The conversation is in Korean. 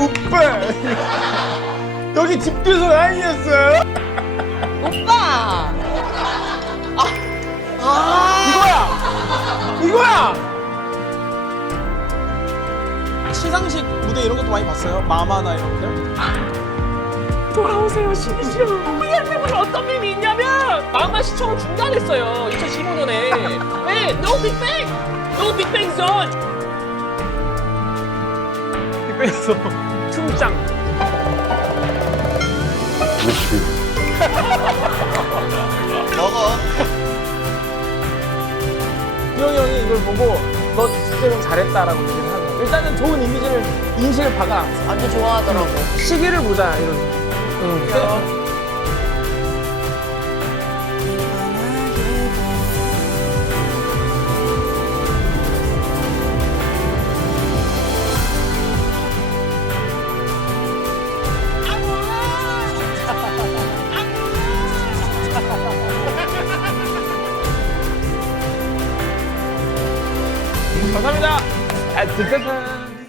왜? 여기 집 주소 아니었어요? 오빠. 아. 아. 이거야! 이거야! 시상식 무대 이런 것도 많이 봤어요? 마마나 이런 데? 돌아오세요 신이시여 VIP분 어떤 밈이 있냐면 마마 시청을 중단했어요 2015년에 왜? No Big Bang! No Big Bang Zone! 뺐어. 춤장 구영이 형이 이걸 보고 너 진짜 잘했다라고 얘기를 하는 일단은 좋은 이미지를 인식을 박아 아주 좋아하더라고. 시기를 보자 이런 응. 감사합니다. 아, 짜잔.